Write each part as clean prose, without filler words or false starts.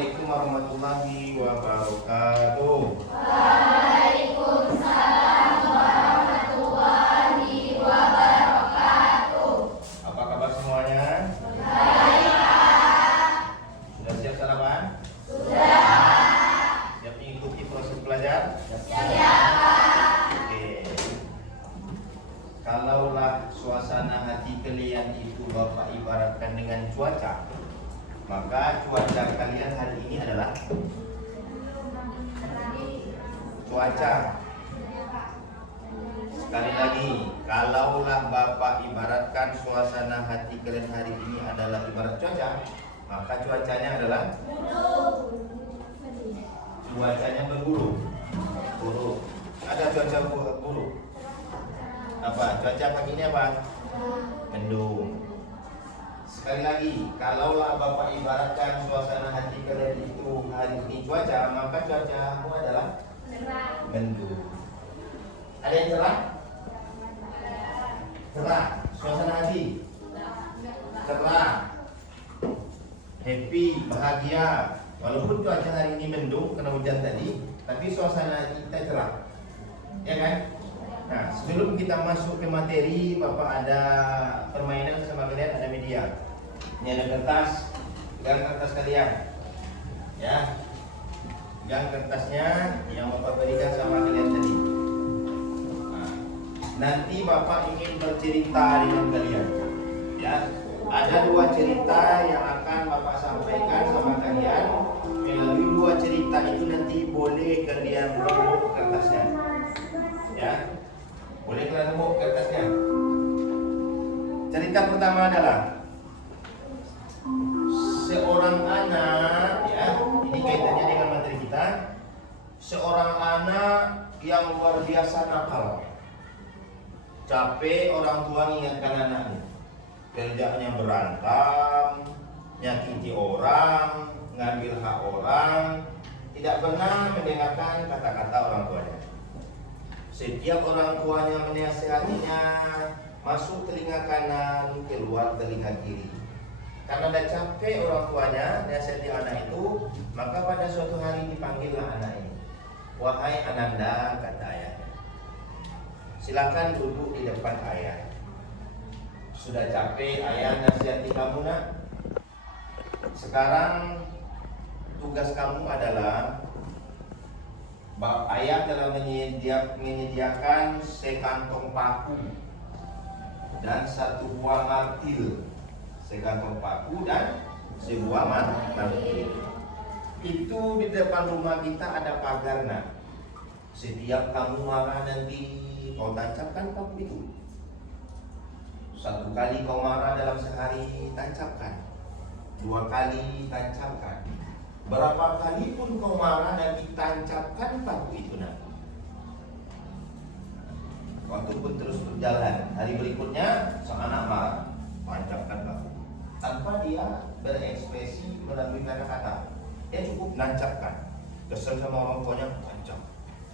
Assalamualaikum warahmatullahi wabarakatuh. Waalaikumsalam warahmatullahi wabarakatuh. Apa kabar semuanya? Baik, Pak. Sudah siap sarapan? Sudah. Siap mengikuti proses belajar? Siap, Pak. Oke. Kalaulah suasana hati kalian itu Bapak ibaratkan dengan cuaca, maka cuaca kalian hari ini adalah cuaca. Sekali lagi, kalaulah Bapak ibaratkan suasana hati kalian hari ini adalah ibarat cuaca, maka cuacanya adalah cuacanya berburuk. Buruk. Ada cuaca buruk. Apa? Cuaca pagi ini apa? Mendung. Sekali lagi, kalaulah Bapak ibaratkan suasana hati kalian itu hari ini cuaca, maka cuacamu adalah mendung. Ada yang cerah? Cerah. Suasana hati cerah, happy, bahagia. Walaupun cuaca hari ini mendung karena hujan tadi, tapi suasana kita cerah, ya kan? Nah, sebelum kita masuk ke materi, Bapak ada permainan sama kalian, ada media. Ini ada kertas, pegang kertas kalian, ya. Pegang kertasnya yang Bapak berikan sama kalian tadi. Nah, nanti Bapak ingin bercerita dengan kalian, ya. Ada dua cerita yang akan Bapak sampaikan sama kalian. Melalui dua cerita itu nanti boleh kalian remuk kertasnya, ya. Boleh kalian remuk kertasnya. Cerita pertama adalah seorang anak, ya, ini kaitannya dengan materi kita. Seorang anak yang luar biasa nakal. Capek orang tua mengingatkan anaknya. Kerjanya berantem, nyakiti orang, ngambil hak orang, tidak pernah mendengarkan kata-kata orang tuanya. Setiap orang tuanya menasihatinya, masuk telinga kanan, keluar telinga kiri. Karena dah capek orang tuanya nasihati anak itu, maka pada suatu hari dipanggillah anak ini. Wahai Ananda, kata ayahnya, silakan duduk di depan ayah. Sudah capek ayah nasihati kamu, nak. Sekarang tugas kamu adalah, ayah telah menyediakan sekantong paku dan satu buah martil. Sekantong paku dan sebuah martil. Itu di depan rumah kita ada pagar, nak. Setiap kamu marah nanti kau tancapkan paku itu. Satu kali kau marah dalam sehari, tancapkan. Dua kali, tancapkan. Berapa kali pun kau marah dan ditancapkan paku itu, nak. Waktu pun terus berjalan. Hari berikutnya sang anak marah, tancapkan paku. Tanpa dia berekspresi melalui kata-kata, dia cukup nancapkan. Kesel sama orang tuanya, tancap.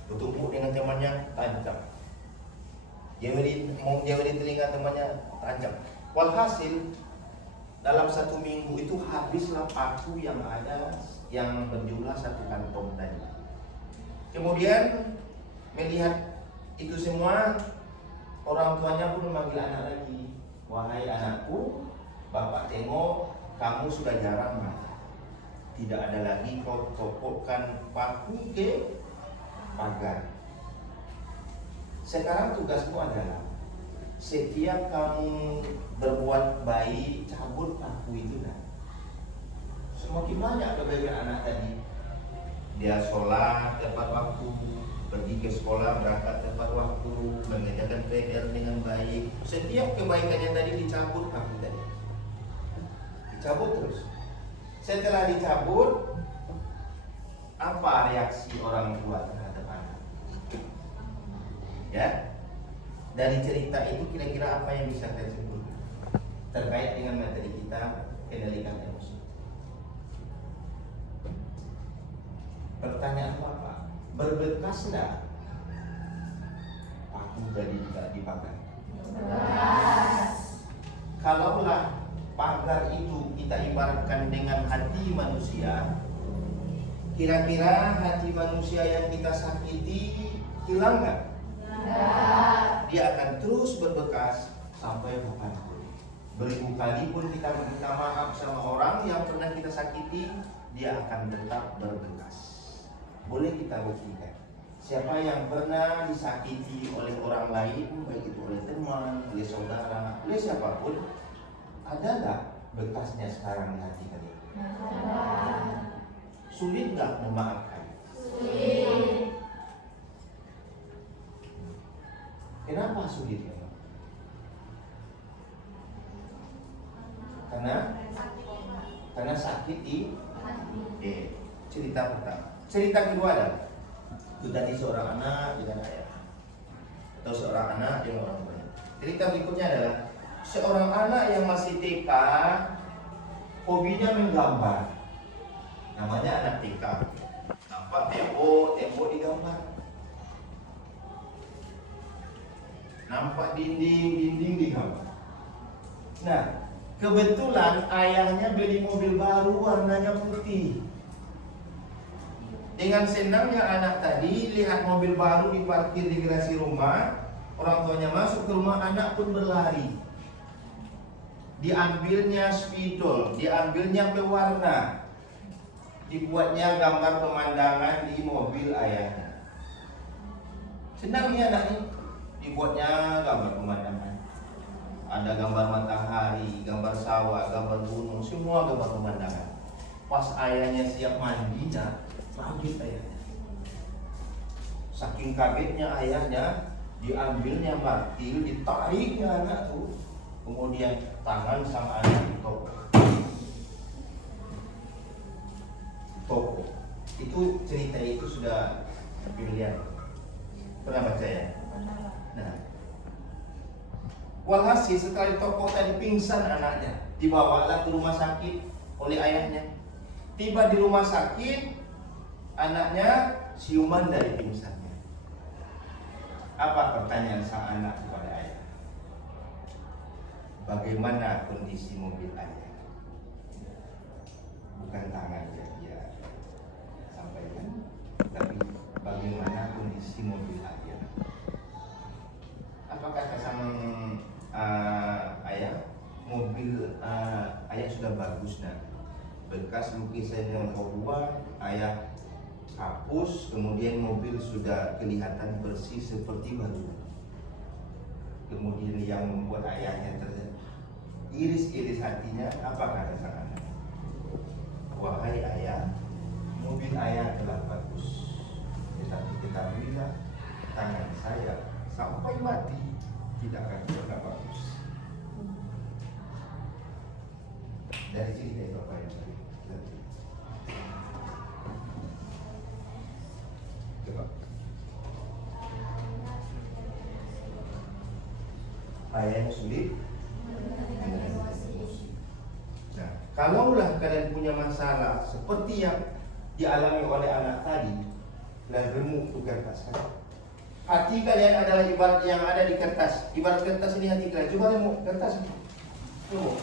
Bertemu dengan temannya, tancap. Dia beri telinga temannya, tancap. Walhasil dalam satu minggu itu habislah paku yang ada, yang berjumlah satu kantong tadi. Kemudian melihat itu semua, orang tuanya pun memanggil anak lagi. Wahai anakku, Bapak tengok kamu sudah jarang marah. Tidak ada lagi kau topokkan paku ke pagar. Sekarang tugasmu adalah setiap kamu berbuat baik, cabut paku itu, nah. Semakin banyak kebaikan anak tadi. Dia sholat tepat waktu, pergi ke sekolah berangkat tepat waktu, mengerjakan PR dengan baik. Setiap kebaikan yang tadi dicabut paku tadi. Dicabut terus. Setelah dicabut, apa reaksi orang tua terhadap anak? Ya, dari cerita itu kira-kira apa yang bisa kita simpulkan terkait dengan materi kita, kendalikan emosi? Pertanyaan Bapak, berbekas enggak paku tadi tidak dipakai? Kalaulah pagar itu kita ibaratkan dengan hati manusia, Kira-kira hati manusia yang kita sakiti hilang nggak? Dia akan terus berbekas sampai kapanpun. Beribu kali pun kita meminta maaf sama orang yang pernah kita sakiti, dia akan tetap berbekas. Boleh kita buktikan. Siapa yang pernah disakiti oleh orang lain, baik itu oleh teman, oleh saudara, oleh siapapun, ada nggak bekasnya sekarang di hati kalian? Sulit nggak memaafkan? Sulit. Kenapa sulit? Karena sakit di cerita pertama. Cerita kedua adalah itu tadi seorang anak dengan ayah atau seorang anak dengan orang tuanya. Cerita berikutnya adalah seorang anak yang masih TK, hobinya menggambar. Namanya anak TK. Nampak tembok digambar. Nampak dinding digambar. Nah, kebetulan ayahnya beli mobil baru warnanya putih. Dengan senangnya anak tadi lihat mobil baru diparkir di garasi rumah, orang tuanya masuk ke rumah, anak pun berlari. Diambilnya spidol, diambilnya pewarna, dibuatnya gambar pemandangan di mobil ayahnya. Senangnya anak ini, dibuatnya gambar pemandangan. Ada gambar matahari, gambar sawah, gambar gunung, semua gambar pemandangan. Pas ayahnya siap mandinya, kaget ayahnya. Saking kagetnya ayahnya, diambilnya martil, ditariknya anak tuh. Kemudian tangan sang anak ditopok. Itu cerita itu sudah familiar. Pernah baca ya? Nah, walhasil setelah ditopok tadi pingsan anaknya, dibawalah ke rumah sakit oleh ayahnya. Tiba di rumah sakit, anaknya siuman dari pingsannya. Apa pertanyaan sang anak kepada ayah? Bagaimana kondisi mobil ayah? Bukan tangan dia sampaikan, tapi bagaimana kondisi mobil ayah? Apa kata sang ayah? Mobil ayah sudah bagus, nah. Bekas lukisan yang kau buat ayah hapus, kemudian mobil sudah kelihatan bersih seperti baru. Kemudian yang membuat ayahnya iris-iris hatinya, apa kata sang anak? Wahai ayah, mobil ayah telah bagus, tetapi ketahuilah tangan saya sampai mati tidak akan pernah bagus. Dari cerita itu apa yang tadi? Coba. Ayahnya sulit. Nah, kalaulah kalian punya masalah seperti yang dialami oleh anak tadi, kalian remuk tuh kertas. Hati kalian adalah ibarat yang ada di kertas. Ibarat kertas ini hati kalian. Coba remuk kertas. Remuk.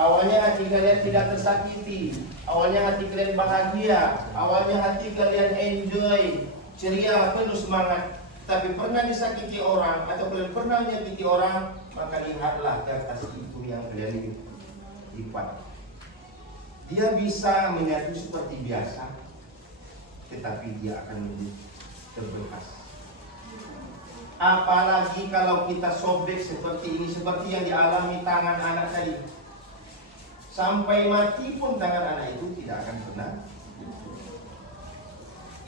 Awalnya hati kalian tidak tersakiti, awalnya hati kalian bahagia, awalnya hati kalian enjoy, ceria, penuh semangat. Tapi pernah disakiti orang atau kalian pernah menyakiti orang, maka lihatlah kertas itu yang kalian lipat. Dia bisa menyatu seperti biasa, tetapi dia akan menjadi terbekas. Apalagi kalau kita sobek seperti ini, seperti yang dialami tangan anak tadi. Sampai mati pun tangan anak itu tidak akan pernah.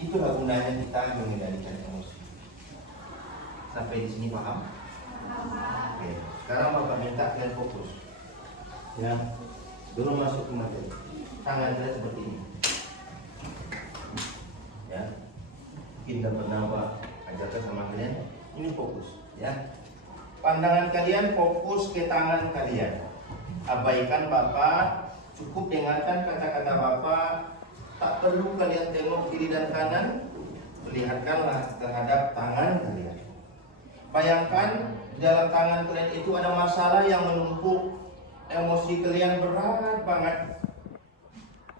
Itulah gunanya kita mengendalikan emosi. Sampai di sini paham? Oke. Sekarang Bapak minta kalian fokus. Ya, dulu masuk ke materi. Tangan kalian seperti ini. Ya, kita pernah Pak ajarkan sama kalian. Ini fokus. Ya, pandangan kalian fokus ke tangan kalian. Abaikan Bapak, cukup dengarkan kata-kata Bapak. Tak perlu kalian tengok kiri dan kanan, perlihatkanlah terhadap tangan kalian. Bayangkan di dalam tangan kalian itu ada masalah yang menumpuk, emosi kalian berat banget.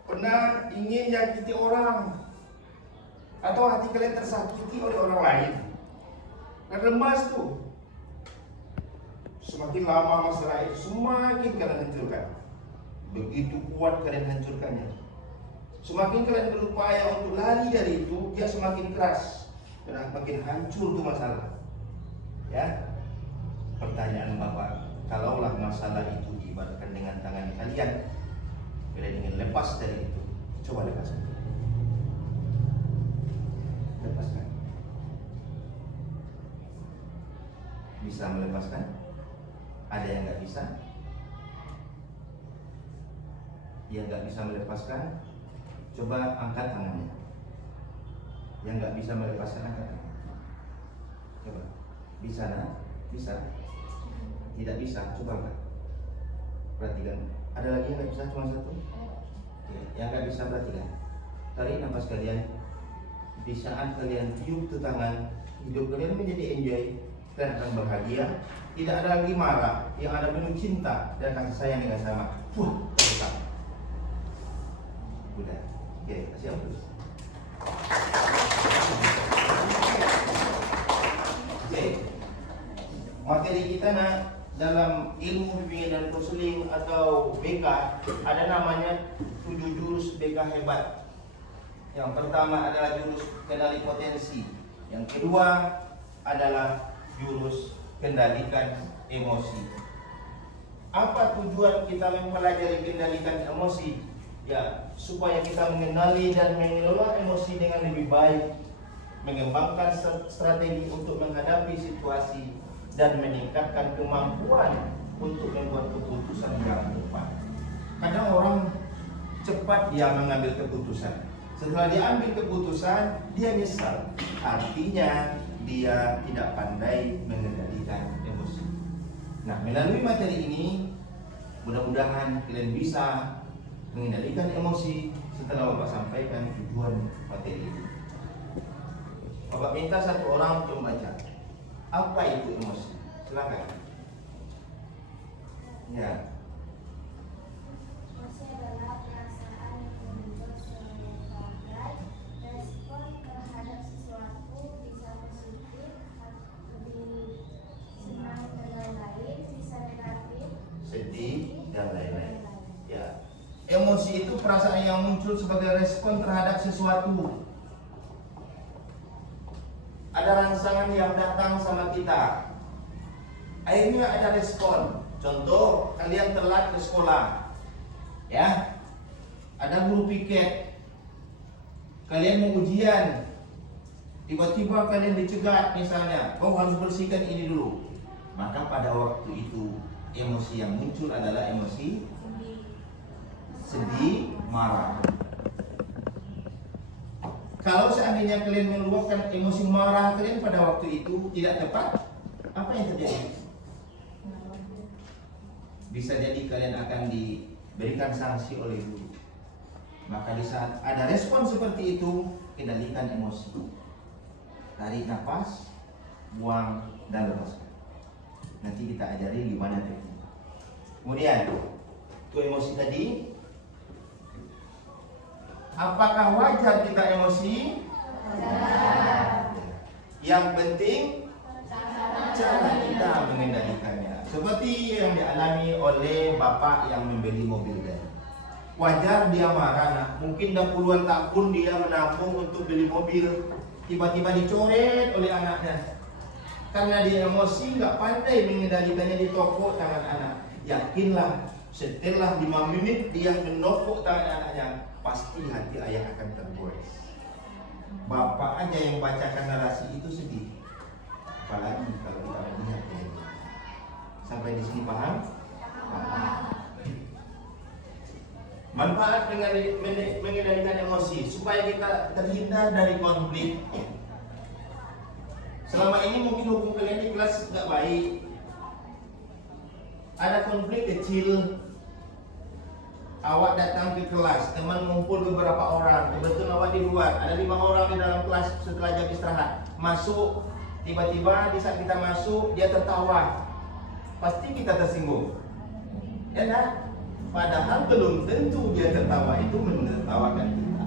pernah ingin menyakiti orang, atau hati kalian tersakiti oleh orang lain, dan lemas tuh. Semakin lama masalah itu semakin kalian hancurkan. Begitu kuat kalian hancurkannya. Semakin kalian berupaya untuk lari dari itu, dia semakin keras dan makin hancur tuh masalah. Ya, pertanyaan Bapak, kalaulah masalah itu diibaratkan dengan tangan kalian ingin lepas dari itu, coba lepaskan. Lepaskan. Bisa melepaskan? Ada yang nggak bisa? Yang nggak bisa melepaskan, coba angkat tangannya. Yang nggak bisa melepaskan, angkat tangannya. Coba. Bisa nak? Bisa? Tidak bisa? Coba angkat. Perhatikan. Ada lagi yang nggak bisa? Cuma satu? Oke. Yang nggak bisa perhatikan. Tarik nafas kalian. Di saat kalian tiup ke tangan, hidup kalian menjadi enjoy. Kalian akan bahagia. Tidak ada lagi marah. Yang ada penuh cinta dan kasih sayang dengan sama. Tetap. Udah. Oke, kasih terus. Oke. Materi kita dalam ilmu bimbingan dan konseling atau BK ada namanya 7 jurus BK hebat. Yang pertama adalah jurus kendali potensi. Yang kedua adalah jurus kendalikan emosi. Apa tujuan kita mempelajari kendalikan emosi? Ya, supaya kita mengenali dan mengelola emosi dengan lebih baik, mengembangkan strategi untuk menghadapi situasi, dan meningkatkan kemampuan untuk membuat keputusan yang tepat. Kadang orang cepat dia mengambil keputusan. Setelah dia ambil keputusan, dia nyesal. Artinya dia tidak pandai mengendalikan emosi. Nah, melalui materi ini, mudah-mudahan kalian bisa mengendalikan emosi setelah Bapak sampaikan tujuan materi ini. Bapak minta satu orang untuk membaca. Apa itu emosi? Silakan. Ya. Emosi adalah perasaan yang muncul sebagai respon terhadap sesuatu, bisa positif, lebih senang dan lain-lain, bisa negatif, Sedih dan lain-lain. Ya. Emosi itu perasaan yang muncul sebagai respon terhadap sesuatu. Ada rangsangan yang datang sama kita, akhirnya ada respon. Contoh, kalian telat ke sekolah, ya, ada guru piket, kalian mau ujian, tiba-tiba kalian dicegat misalnya, kau harus bersihkan ini dulu. Maka pada waktu itu emosi yang muncul adalah emosi sedih, marah. Kalau seandainya kalian meluapkan emosi marah kalian pada waktu itu tidak tepat, apa yang terjadi? Bisa jadi kalian akan diberikan sanksi oleh guru. Maka di saat ada respon seperti itu, kendalikan emosi. Tarik nafas, buang dan lepaskan. Nanti kita ajari gimana teknik. Kemudian, itu emosi tadi. Apakah wajar kita emosi? Wajar. Yang penting cara kita mengendalikannya. Seperti yang dialami oleh bapak yang membeli mobil tadi. Wajar dia marah, nah. Mungkin dah puluhan tahun dia menabung untuk beli mobil, tiba-tiba dicoret oleh anaknya. Karena dia emosi, nggak pandai mengendalikannya di toko tangan anak. Yakinlah, setelah 5 menit dia menokok tangan anaknya, pasti hati ayah akan tergores. Bapak aja yang bacakan narasi itu sedih, apalagi kalau kita melihat ini. Sampai di sini paham? Manfaat mengendalikan emosi supaya kita terhindar dari konflik. Selama ini mungkin hukum kalian di kelas nggak baik. Ada konflik kecil. Awak datang ke kelas, teman ngumpul beberapa orang, kebetulan awak di luar, ada 5 orang di dalam kelas setelah jam istirahat. Masuk, tiba-tiba di saat kita masuk, dia tertawa. Pasti kita tersinggung. Ya kan? padahal belum tentu dia tertawa itu menertawakan kita.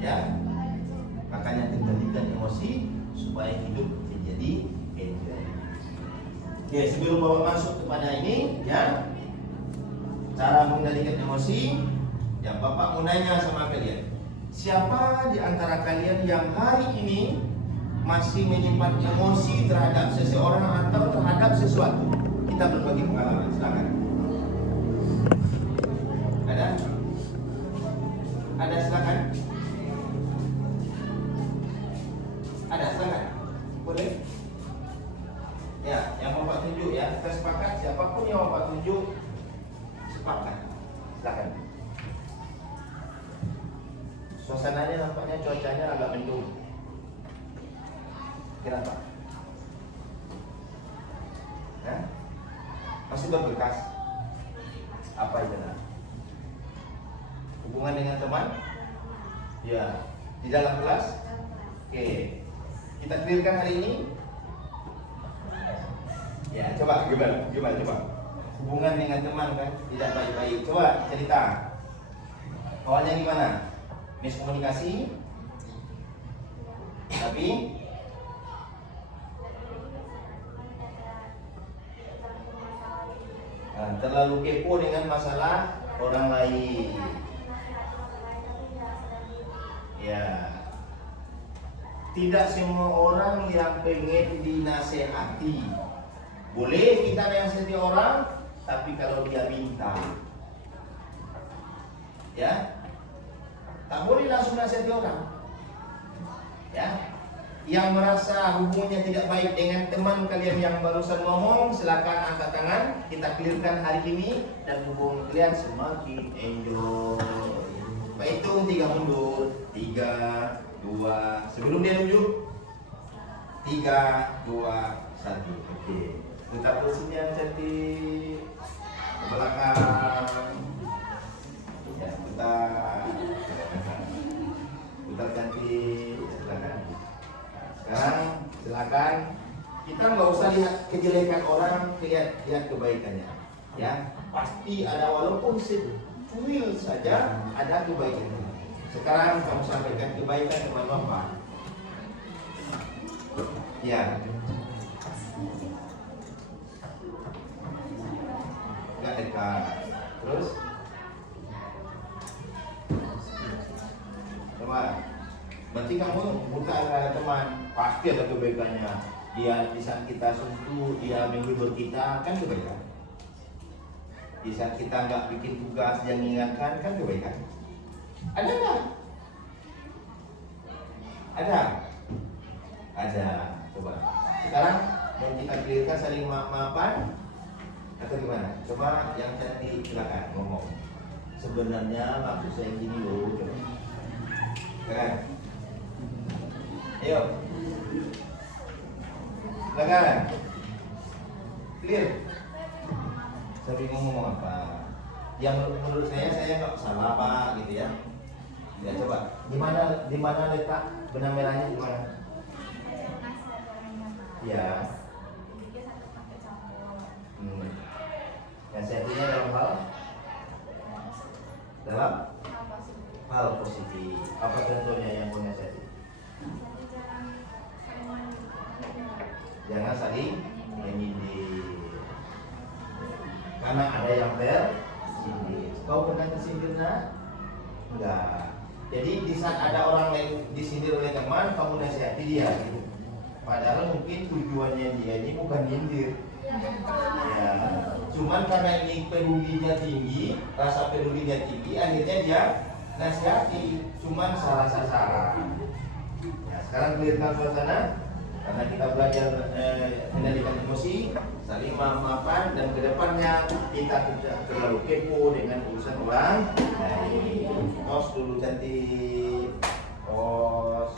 Ya, makanya kendalikan emosi supaya hidup menjadi enjoy. Oke, sebelum bapak masuk kepada ini, ya, cara mengendalikan emosi, yang bapak mau nanya sama kalian, siapa di antara kalian yang hari ini masih menyimpan emosi terhadap seseorang atau terhadap sesuatu? Kita berbagi pengalaman, silakan. Ada? Ada, silakan. Ada, silakan. Boleh? Ya, yang bapak tunjuk ya, kita sepakat siapapun yang bapak tunjuk sepakat. Silakan. Suasananya nampaknya cuacanya agak mendung. Kenapa? Hah? Masih berbekas? Apa itu? Hubungan dengan teman? Ya. Di dalam kelas? Oke. Kita clearkan hari ini. Ya, coba coba. Hubungan dengan teman kan tidak baik-baik. Coba cerita. Awalnya gimana? Miskomunikasi? Tapi terlalu kepo dengan masalah orang lain. Ya. Tidak semua orang yang pengen dinasehati. Boleh kita nasihati orang, tapi kalau dia minta, ya, tak boleh langsung nasihati orang. Ya, yang merasa hubungannya tidak baik dengan teman kalian yang barusan ngomong, silakan angkat tangan. Kita clearkan hari ini dan hubungan kalian semakin enjoy. Baik, hitung 3 mundur. 3, 2. Sebelum dia nunjuk, 3, 2, 1. Oke. Putar posisi yang cantik ke belakang. Ya, putar cantik. Silakan. Sekarang silakan, kita nggak usah lihat kejelekan orang, lihat kebaikannya. Ya, pasti ada, walaupun secuil saja ada kebaikannya. Sekarang kamu sampaikan kebaikan kepada Bapak. Ya. Nggak dekat. Terus? Coba. Berarti kamu buka ada teman, pasti ada kebaikannya. Dia di saat kita sentuh, dia menghibur kita, kan kebaikan. Di saat kita nggak bikin tugas yang mengingatkan, kan kebaikan. Ada nggak? Ada. Ada. Coba. Sekarang mau kita clearkan saling maaf-maafan atau gimana? Coba yang cantik silakan ngomong. Sebenarnya maksud saya gini loh. Kan? Ayo. Silakan. Clear. Tapi ngomong apa? Yang menurut saya nggak salah Pak, gitu ya. Ya coba. Di mana letak benang merahnya di mana? Ya. Yang saya punya dalam hal positif. Apa contohnya yang punya saya? Jangan saling menyindir. Karena ada yang tersindir. Kau pernah tersindir nak? Enggak. Jadi di saat ada orang lain disindir oleh teman, kamu nasihati dia gitu. Padahal mungkin tujuannya dia ini bukan nyindir. Ya. Cuman karena ini pedulinya tinggi, rasa pedulinya tinggi, akhirnya dia nasihati. Cuman salah sasaran. Ya, sekarang clearkan suasana. Karena kita belajar mengendalikan emosi, saling maaf-maafan, dan kedepannya kita tidak terlalu kepo dengan urusan orang. Tos dulu cantik. Tos.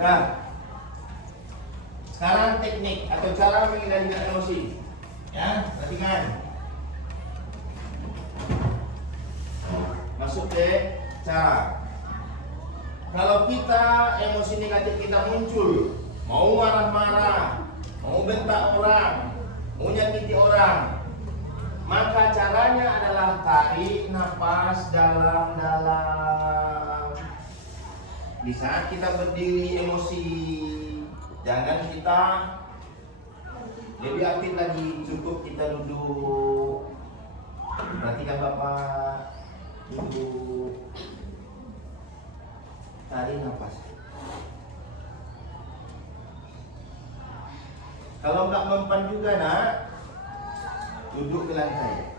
Nah, sekarang teknik atau cara mengendalikan emosi. Ya, perhatikan. Masuk ke cara. Kalau kita emosi negatif kita muncul, mau marah-marah, mau bentak orang, mau nyakiti orang, maka caranya adalah tarik nafas dalam-dalam. Di saat kita berdiri emosi, jangan kita lebih aktif lagi, cukup kita duduk. Perhatikan Bapak, duduk, tarik nafas. Kalau nggak mempan juga nak, duduk ke lantai.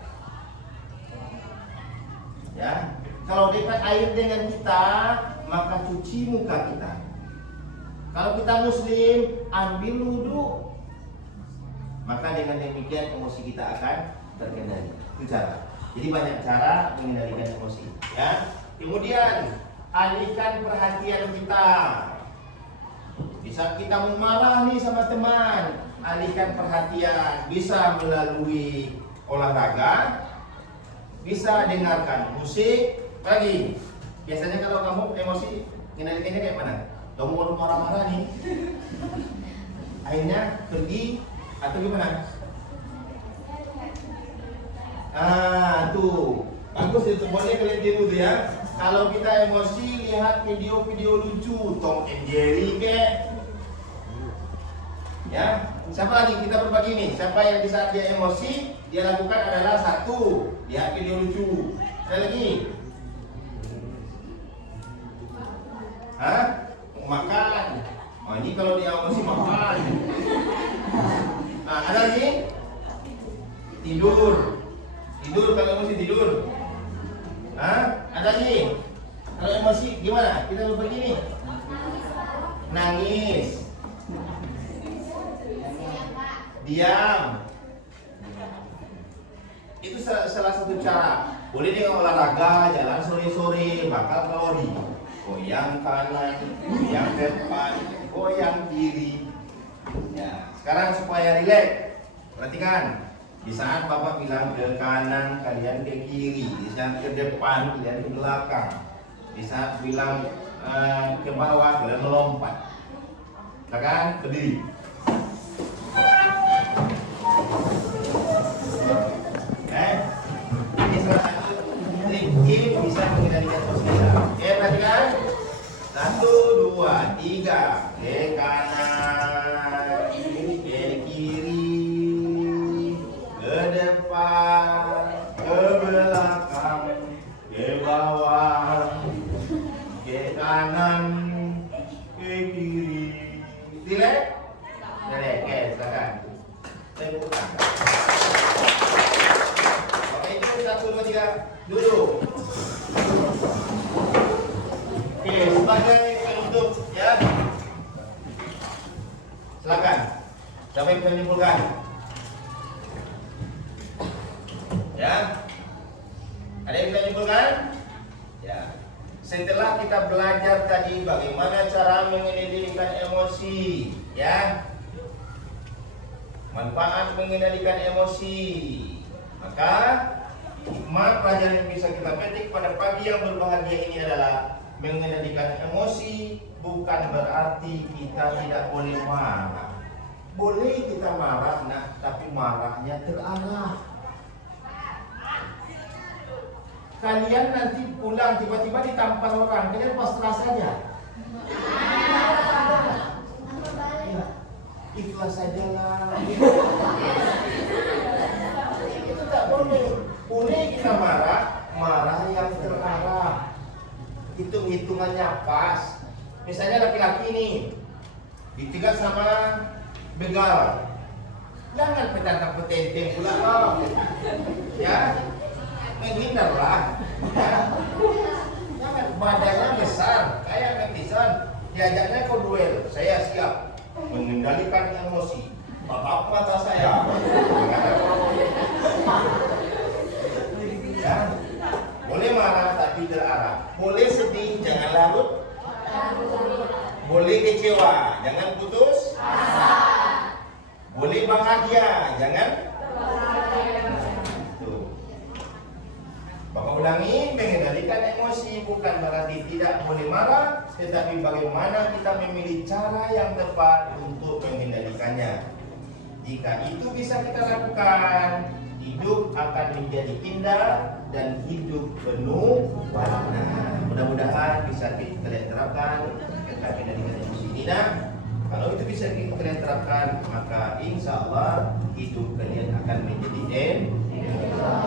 Ya, kalau dekat air dengan kita, maka cuci muka kita. Kalau kita muslim, ambil wudhu. Maka dengan demikian emosi kita akan terkendali. Itu cara. Jadi banyak cara mengendalikan emosi. Ya. Kemudian alihkan perhatian kita. Bisa kita mau marah nih sama teman, alihkan perhatian. Bisa melalui olahraga, bisa dengarkan musik. Lagi, biasanya kalau kamu emosi mengendalikannya kayak mana? Kamu mau marah-marah nih, akhirnya pergi atau gimana? Tuh bagus itu, boleh kalian tiru tuh ya. Kalau kita emosi, lihat video-video lucu, Tom and Jerry ke. Ya, siapa lagi kita berbagi nih? Siapa yang di saat dia emosi, dia lakukan adalah satu, lihat video lucu. Ada lagi? Makan. Oh, ini kalau dia emosi makan. Ada lagi? Tidur. Tidur kalau emosi tidur. Ada lagi? Kalau emosi gimana? Kita berbagi nih. Nangis. Diam. Itu salah satu cara. Boleh dengan olahraga, jalan sore-sore, bakal kalori. Goyang kanan, goyang depan, goyang kiri. Ya, sekarang supaya rileks, perhatikan. Di saat Bapak bilang ke kanan, kalian ke kiri. Di saat ke depan, kalian ke belakang. Di saat bilang ke bawah, kalian melompat. Silakan berdiri. Ini salah satu trik bisa mengendalikan emosi kita. Oke, perhatikan. 1, 2, 3. Ke kanan, ke kiri, ke depan, ke belakang, ke bawah, ke kanan, ke kiri. Rileks? Rileks, oke, silakan. Tepuk tangan. Oke, itu 1, 2, 3, duduk. Oke, sebagai penutup ya. Silakan. Siapa yang bisa menyimpulkan? Ya. Ada yang bisa menyimpulkan? Ya. Setelah kita belajar tadi bagaimana cara mengendalikan emosi, ya. Manfaat mengendalikan emosi. Maka hikmah pelajaran yang bisa kita petik pada pagi yang berbahagia ini adalah mengendalikan emosi bukan berarti kita tidak boleh marah. Boleh kita marah, nah, tapi marahnya terarah. Kalian nanti pulang tiba-tiba ditampar orang, kalian pasrah saja. Ya, ikhlas sajalah. Itu tak boleh. Boleh kita marah, marah yang terarah. Hitung-hitungannya pas. Misalnya laki-laki nih dicegat sama begal, jangan petantang-petenteng pula kau. Ya, menghindarlah. Ya. Jangan, badannya besar kayak netizen, diajaknya kau duel, saya siap mengendalikan emosi. Tatap mata saya. Ya. Boleh marah tapi terarah. Boleh sedih, jangan larut. Boleh kecewa, jangan putus asa. Boleh bahagia, jangan. Tuh. Bapak ulangi, mengendalikan emosi bukan berarti tidak boleh marah, tetapi bagaimana kita memilih cara yang tepat untuk mengendalikannya. Jika itu bisa kita lakukan, hidup akan menjadi indah dan hidup penuh warna. Mudah-mudahan bisa kalian terapkan terkait dengan emosi ini. Kalau itu bisa kalian terapkan, maka insya Allah hidup kalian akan menjadi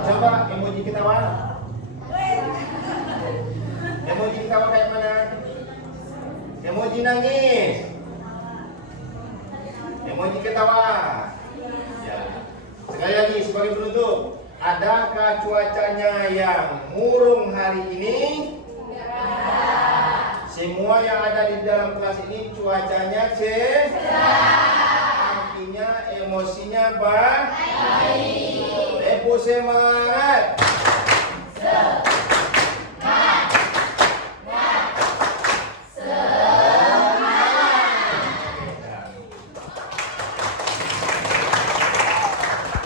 Coba emoji ketawa. Emoji ketawa kayak mana? Emoji nangis. Emoji ketawa. Ya. Sekali lagi sebagai penutup, adakah cuacanya yang murung hari ini? Semua yang ada di dalam kelas ini cuacanya cerah. Artinya emosinya baik. Semangat.